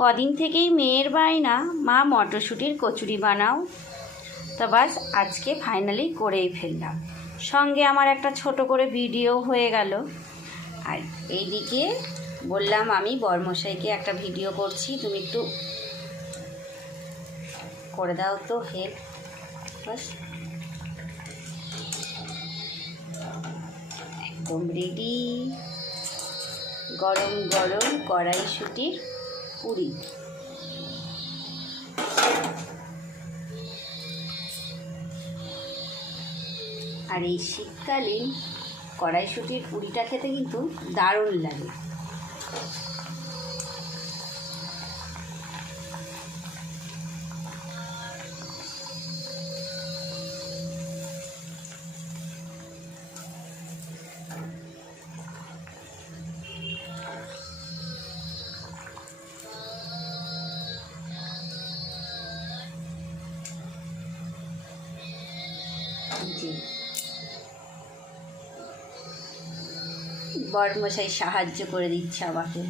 কদিন থেকেই মেয়ের বায়না, মা মটরশুঁটির কচুরি বানাও। তো বাস আজকে ফাইনালি করেই ফেললাম। সঙ্গে আমার একটা ছোট করে ভিডিও হয়ে গেল। আর এইদিকে বললাম আমি বরমশাইকে একটা ভিডিও করছি, তুমি একটু করে দাও তো হেল্প। বাস একদম রেডি গরম গরম কড়াইশুঁটির পুরি। আর এই শীতকালীন কড়াইশুঁটির পুরিটা খেতে কিন্তু দারুণ লাগে। বরমশাই সাহায্য করে দিচ্ছে আমাকে।